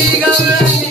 Me गवळणी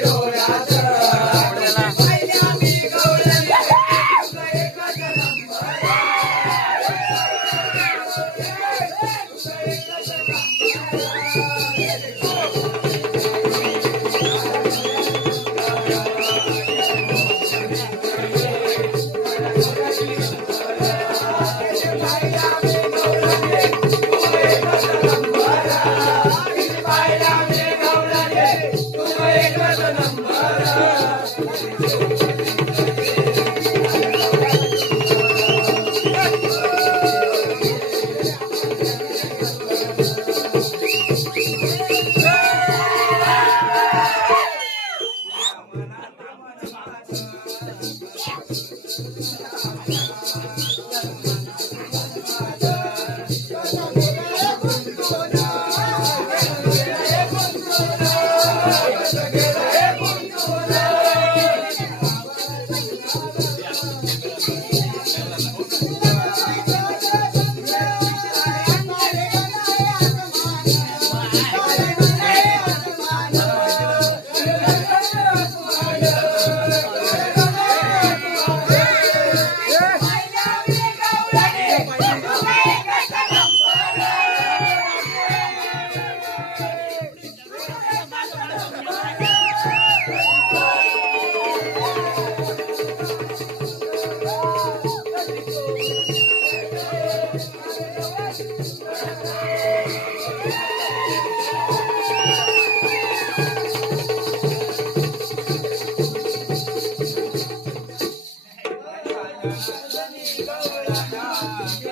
Pero Yeah.